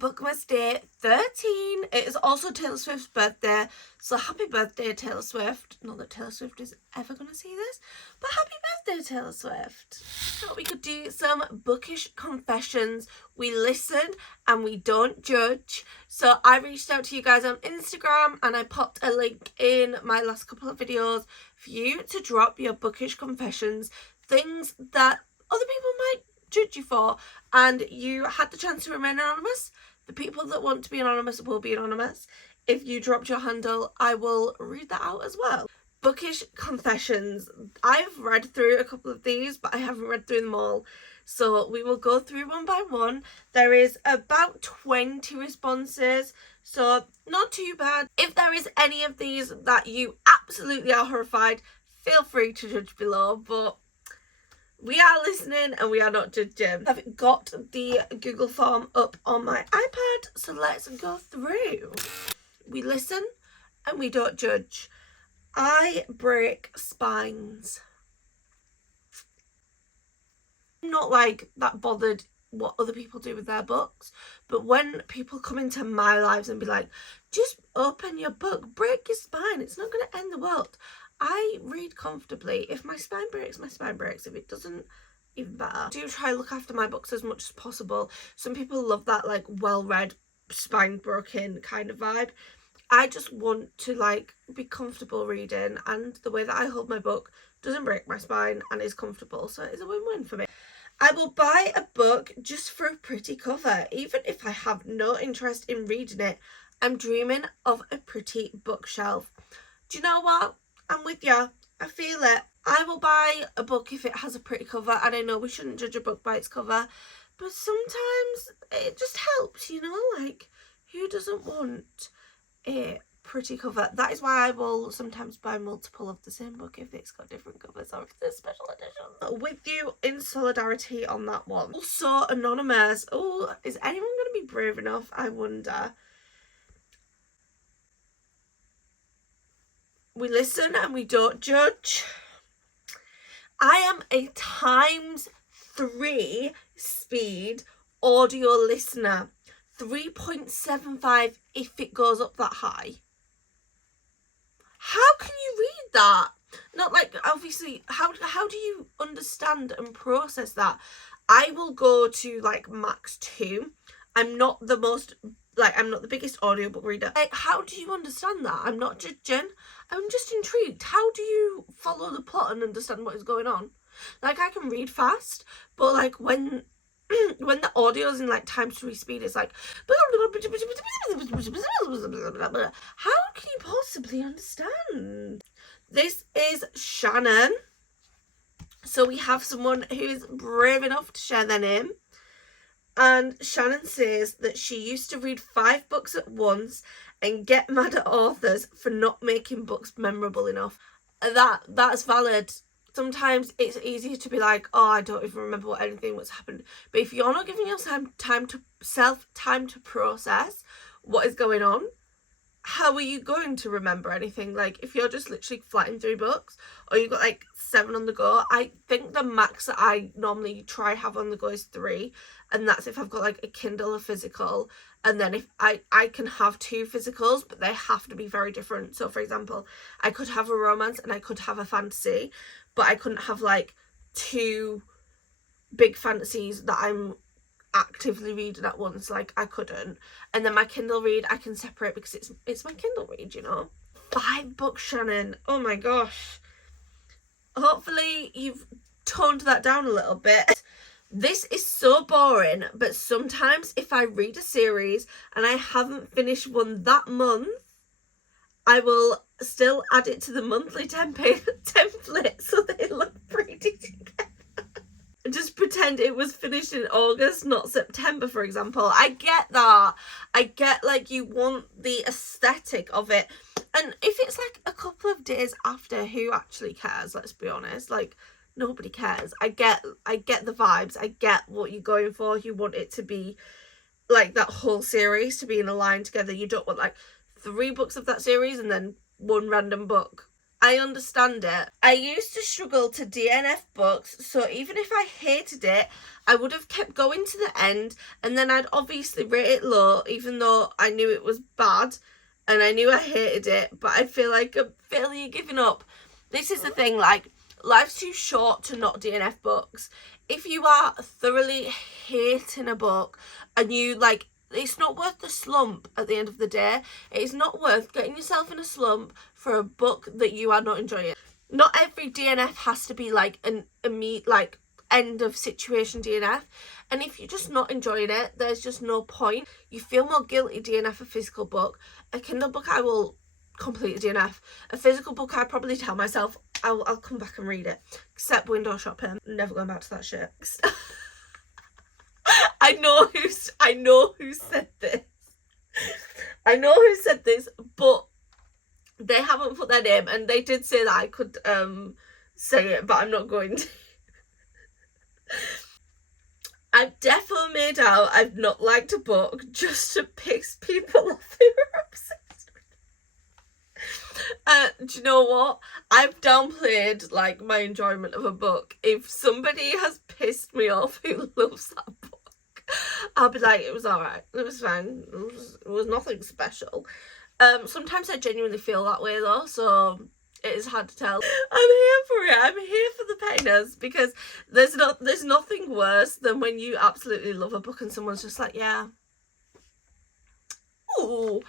Bookmas Day 13. It is also Taylor Swift's birthday, so happy birthday, Taylor Swift. Not that Taylor Swift is ever going to see this, but happy birthday, Taylor Swift. Thought we could do some bookish confessions. We listen and we don't judge. So I reached out to you guys on Instagram and I popped a link in my last couple of videos for you to drop your bookish confessions, things that other people might judge you for, and you had the chance to remain anonymous. The people that want to be anonymous will be anonymous. If you dropped your handle, I will read that out as well. Bookish confessions. I've read through a couple of these, but I haven't read through them all, so we will go through one by one. There is about 20 responses, so not too bad. If there is any of these that you absolutely are horrified, feel free to judge below, but we are listening and we are not judging. I've got the Google form up on my iPad, so let's go through. We listen and we don't judge. I break spines. I'm not like that bothered what other people do with their books, but when people come into my lives and be like, just open your book, break your spine, it's not going to end the world. I read comfortably. If my spine breaks, my spine breaks. If it doesn't, even better. I do try to look after my books as much as possible. Some people love that like well-read, spine broken kind of vibe. I just want to like be comfortable reading, and the way that I hold my book doesn't break my spine and is comfortable, so it's a win-win for me. I will buy a book just for a pretty cover, even if I have no interest in reading it. I'm dreaming of a pretty bookshelf. Do you know what? I'm with you. I feel it. I will buy a book if it has a pretty cover, and I know we shouldn't judge a book by its cover, but sometimes it just helps, you know, like who doesn't want a pretty cover? That is why I will sometimes buy multiple of the same book if it's got different covers or if there's special editions. With you in solidarity on that one. Also anonymous. Oh, is anyone going to be brave enough? I wonder. We listen and we don't judge. I am a ×3 speed audio listener. 3.75 if it goes up that high. How can you read that? Not like, obviously, how do you understand and process that? I will go to like max 2. I'm not the biggest audiobook reader. Like, how do you understand that? I'm not judging. I'm just intrigued. How do you follow the plot and understand what is going on? Like, I can read fast, but like when the audio's in like ×3 speed, it's like how can you possibly understand? This is Shannon. So we have someone who is brave enough to share their name. And Shannon says that she used to read 5 books at once and get mad at authors for not making books memorable enough. That's valid. Sometimes it's easier to be like, oh, I don't even remember what anything was happened. But if you're not giving yourself time to process what is going on, how are you going to remember anything? Like, if you're just literally flying through books, or you've got like 7 on the go, I think the max that I normally try have on the go is 3, and that's if I've got like a Kindle or physical. And then if I can have 2 physicals, but they have to be very different. So for example, I could have a romance and I could have a fantasy, but I couldn't have like 2 big fantasies that I'm actively reading at once. Like, I couldn't. And then my Kindle read I can separate because it's my Kindle read, you know. 5 books, Shannon. Oh my gosh. Hopefully you've toned that down a little bit. This is so boring, but sometimes if I read a series and I haven't finished one that month, I will still add it to the monthly template so they look pretty together. Just pretend it was finished in August, not September, for example. I get that. I get, like, you want the aesthetic of it. And if it's like a couple of days after, who actually cares? Let's be honest. Like, nobody cares. I get the vibes. I get what you're going for. You want it to be like that whole series to be in a line together. You don't want like 3 books of that series and then 1 random book. I understand it. I used to struggle to DNF books, so even if I hated it, I would have kept going to the end, and then I'd obviously rate it low, even though I knew it was bad, and I knew I hated it, but I'd feel like a failure giving up. This is the thing, like, life's too short to not DNF books. If you are thoroughly hating a book, and you, like, it's not worth the slump at the end of the day. It is not worth getting yourself in a slump for a book that you are not enjoying. Not every DNF has to be like an immediate, like, end of situation DNF. And if you're just not enjoying it, there's just no point. You feel more guilty DNF a physical book. A Kindle book I will completely DNF. A physical book I probably tell myself I'll come back and read it. Except window shopping. Never going back to that shit. I know who said this. I know who said this, but they haven't put their name, and they did say that I could say it, but I'm not going to. I've definitely made out I've not liked a book just to piss people off who are obsessed with it. Do you know what? I've downplayed, like, my enjoyment of a book. If somebody has pissed me off who loves that book, I'll be like, it was alright, it was fine, it was nothing special. Sometimes I genuinely feel that way though, so it is hard to tell. I'm here for it. I'm here for the painters, because there's nothing worse than when you absolutely love a book and someone's just like, yeah. Ooh,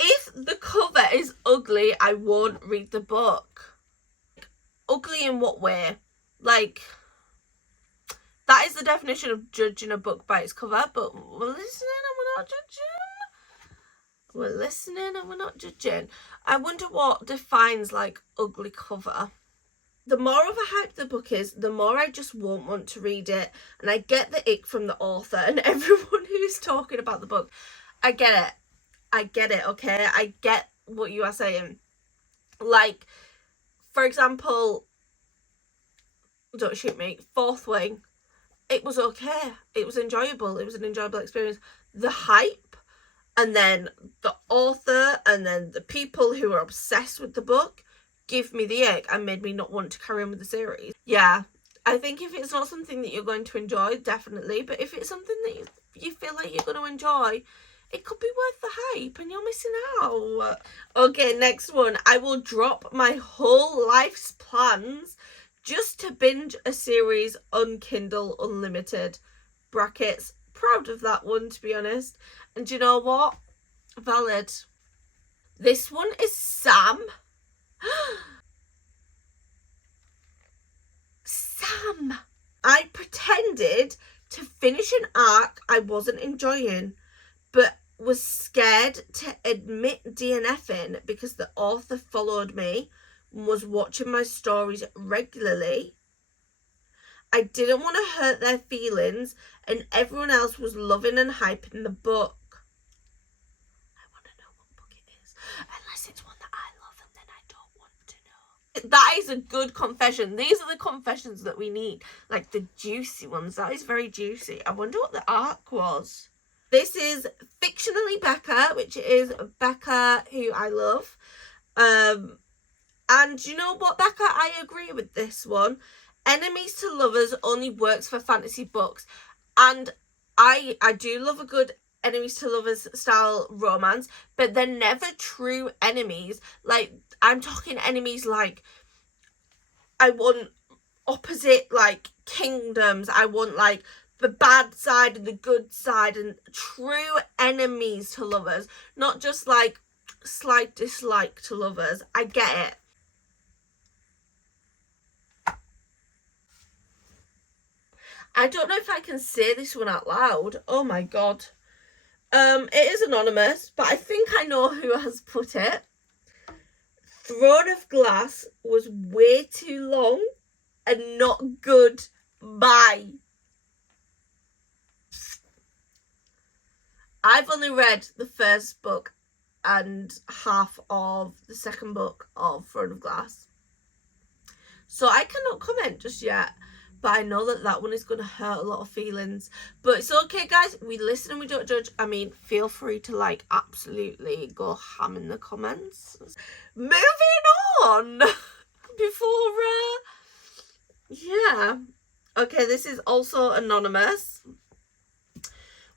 if the cover is ugly, I won't read the book. Ugly in what way? Like, that is the definition of judging a book by its cover, but we're listening and we're not judging. We're listening and we're not judging. I wonder what defines, like, ugly cover. The more of a hype the book is, the more I just won't want to read it. And I get the ick from the author and everyone who's talking about the book. I get it. I get it, okay? I get what you are saying. Like, for example, don't shoot me, Fourth Wing. It was okay. It was enjoyable. It was an enjoyable experience. The hype, and then the author, and then the people who are obsessed with the book give me the ick and made me not want to carry on with the series. Yeah, I think if it's not something that you're going to enjoy, definitely. But if it's something that you feel like you're going to enjoy, it could be worth the hype and you're missing out. Okay, next one. I will drop my whole life's plans just to binge a series on Kindle Unlimited. Brackets. Proud of that one, to be honest. And do you know what? Valid. This one is Sam. Sam. I pretended to finish an arc I wasn't enjoying, but was scared to admit DNFing because the author followed me and was watching my stories regularly. I didn't want to hurt their feelings, and everyone else was loving and hyping the book. I want to know what book it is, unless it's one that I love and then I don't want to know. That is a good confession. These are the confessions that we need, like the juicy ones. That is very juicy. I wonder what the arc was. This is Fictionally Becca, which is Becca, who I love. And you know what, Becca? I agree with this one. Enemies to lovers only works for fantasy books. And I do love a good enemies to lovers style romance, but they're never true enemies. Like, I'm talking enemies like, I want opposite, like, kingdoms. I want, like, the bad side and the good side, and true enemies to lovers, not just like slight dislike to lovers. I get it. I don't know if I can say this one out loud. Oh my god. It is anonymous, but I think I know who has put it. Throne of Glass was way too long and not good. Bye. I've only read the first book and half of the second book of Throne of Glass, so I cannot comment just yet, but I know that that one is going to hurt a lot of feelings. But it's okay, guys. We listen and we don't judge. I mean, feel free to, like, absolutely go ham in the comments. Moving on. before, yeah. Okay, this is also anonymous.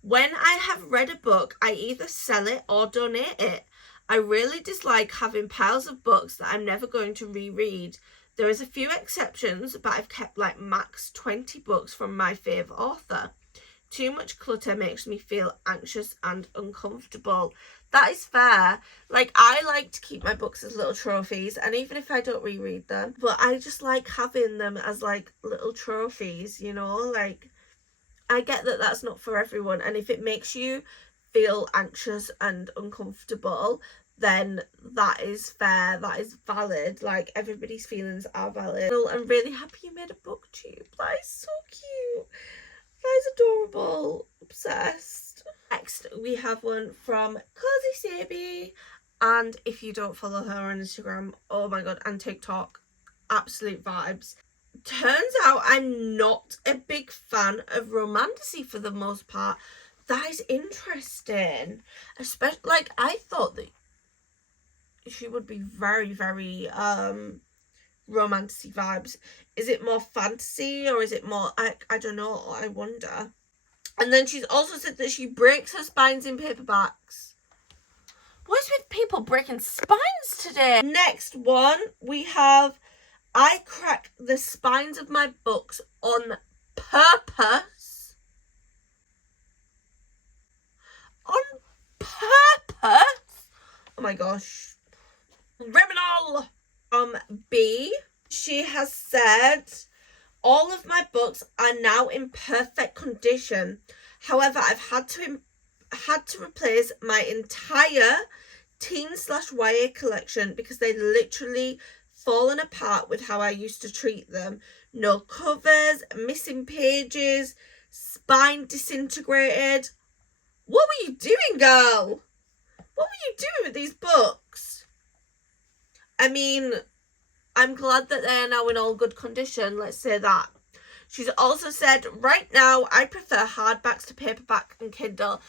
When I have read a book, I either sell it or donate it. I really dislike having piles of books that I'm never going to reread. There is a few exceptions, but I've kept like max 20 books from my favourite author. Too much clutter makes me feel anxious and uncomfortable. That is fair. Like, I like to keep my books as little trophies, and even if I don't reread them, but I just like having them as like little trophies, you know? Like, I get that that's not for everyone, and if it makes you feel anxious and uncomfortable, then that is fair, that is valid. Like, everybody's feelings are valid. I'm really happy you made a booktube. That is so cute. That is adorable. Obsessed. Next, we have one from Cozy Sabi, and if you don't follow her on Instagram, oh my god, and TikTok, absolute vibes. Turns out I'm not a big fan of romantasy for the most part. That is interesting. Especially, like, I thought that she would be very, very romantasy vibes. Is it more fantasy or is it more, I don't know, I wonder. And then she's also said that she breaks her spines in paperbacks. What's with people breaking spines today? Next one, we have I crack the spines of my books on purpose. On purpose? Oh my gosh. Criminal! From B, she has said, all of my books are now in perfect condition. However, I've had to replace my entire teen/YA collection because they literally fallen apart with how I used to treat them. No covers, missing pages, spine disintegrated. What were you doing, girl? What were you doing with these books? I mean, I'm glad that they're now in all good condition, let's say that. She's also said, right now, I prefer hardbacks to paperback and Kindle.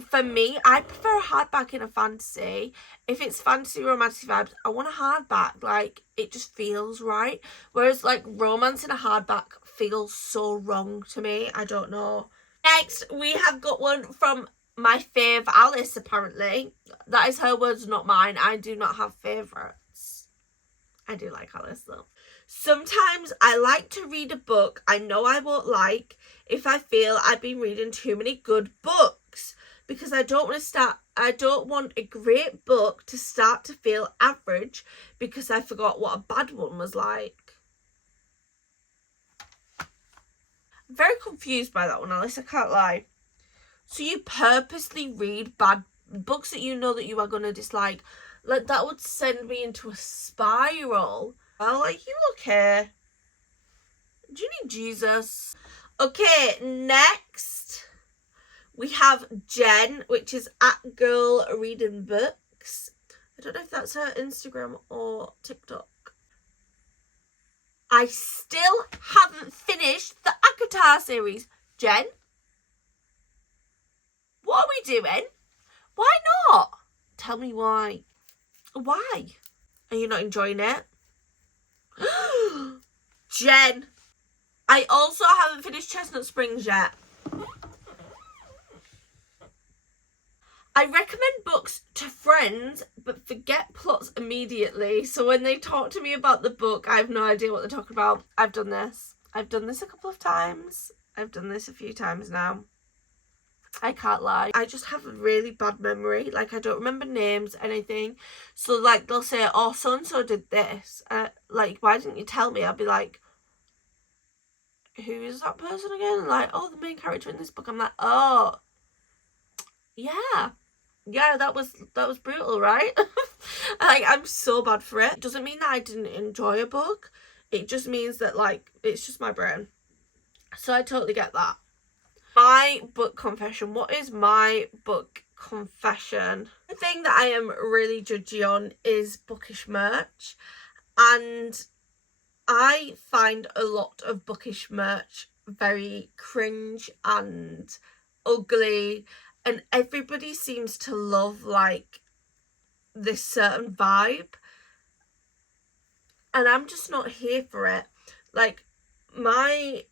For me, I prefer a hardback in a fantasy. If it's fantasy romantic vibes, I want a hardback. Like, it just feels right. Whereas, like, romance in a hardback feels so wrong to me. I don't know. Next, we have got one from my fave Alice, apparently. That is her words, not mine. I do not have favourites. I do like Alice, though. Sometimes I like to read a book I know I won't like if I feel I've been reading too many good books, because I don't want a great book to start to feel average because I forgot what a bad one was like. I'm very confused by that one, Alice, I can't lie. So you purposely read bad books that you know that you are going to dislike? Like, that would send me into a spiral. Well, like, you okay? Do you need Jesus? Okay, next we have Jen, which is at Girl Reading Books. I don't know if that's her Instagram or TikTok. I still haven't finished the Akatar series. Jen? What are we doing? Why not? Tell me why. Why? Are you not enjoying it? Jen. I also haven't finished Chestnut Springs yet. I recommend books to friends, but forget plots immediately. So when they talk to me about the book, I have no idea what they're talking about. I've done this. I've done this a couple of times. I've done this a few times now. I can't lie. I just have a really bad memory. Like, I don't remember names, anything. So, like, they'll say, oh, so-and-so did this. Like, why didn't you tell me? I'll be like, who is that person again? And like, oh, the main character in this book. I'm like, oh, yeah. Yeah, that was brutal, right? Like, I'm so bad for it. It doesn't mean that I didn't enjoy a book. It just means that, like, it's just my brain. So I totally get that. My book confession. What is my book confession? The thing that I am really judgy on is Bookish merch. And I find a lot of Bookish merch very cringe and ugly. And everybody seems to love, like, this certain vibe. and I'm just not here for it. Like, I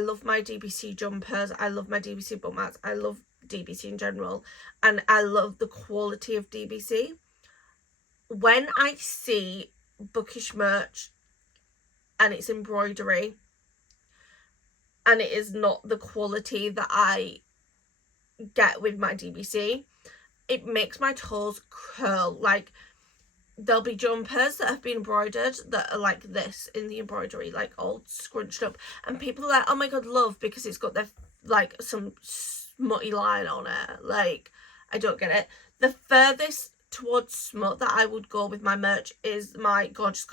love my DBC jumpers, I love my DBC bookmats, I love DBC in general, and I love the quality of DBC. When I see Bookish merch and it's embroidery and it is not the quality that I get with my DBC, it makes my toes curl. Like, there'll be jumpers that have been embroidered that are like this in the embroidery, like all scrunched up, and people are like, oh my god, love, because it's got their like some smutty line on it. Like, I don't get it. The furthest towards smut that I would go with my merch is my Gorgeous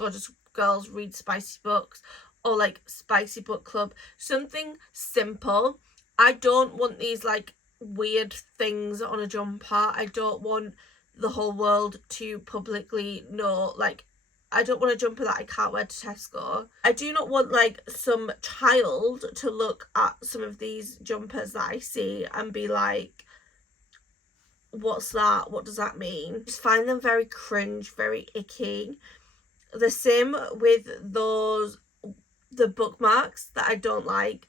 Girls Read Spicy Books, or like Spicy Book Club, something simple. I don't want these like weird things on a jumper. I don't want the whole world to publicly know. Like, I don't want a jumper that I can't wear to Tesco. I do not want like some child to look at some of these jumpers that I see and be like, what's that? What does that mean? I just find them very cringe, very icky. The same with the bookmarks that I don't like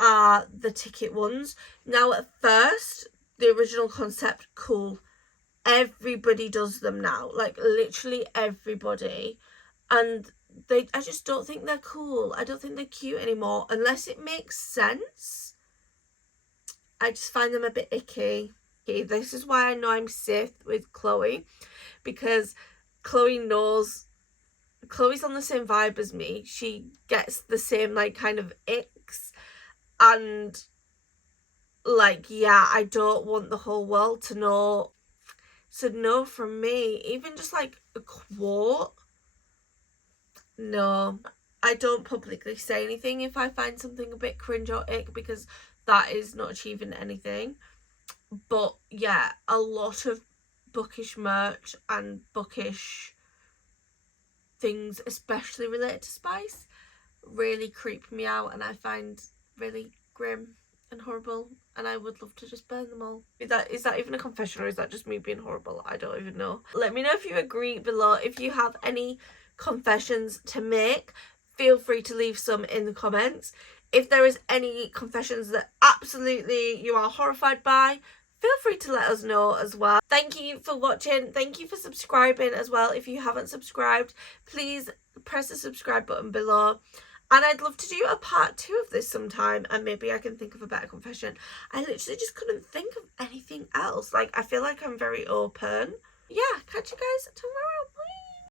are the ticket ones. Now, at first, the original concept, cool. Everybody does them now, like literally everybody, and I just don't think they're cool. I don't think they're cute anymore unless it makes sense. I just find them a bit icky. This is why I know I'm safe with Chloe, because Chloe's on the same vibe as me. She gets the same like kind of icks, and like, yeah, I don't want the whole world to know. So no from me. Even just like a quote, no. I don't publicly say anything if I find something a bit cringe or ick, because that is not achieving anything. But yeah, a lot of Bookish merch and Bookish things, especially related to spice, really creep me out, and I find really grim and horrible, and I would love to just burn them all. Is that even a confession, or is that just me being horrible? I don't even know. Let me know if you agree below. If you have any confessions to make, feel free to leave some in the comments. If there is any confessions that absolutely you are horrified by, feel free to let us know as well. Thank you for watching. Thank you for subscribing as well. If you haven't subscribed, please press the subscribe button below. And I'd love to do a part 2 of this sometime, and maybe I can think of a better confession. I literally just couldn't think of anything else. Like, I feel like I'm very open. Yeah, catch you guys tomorrow.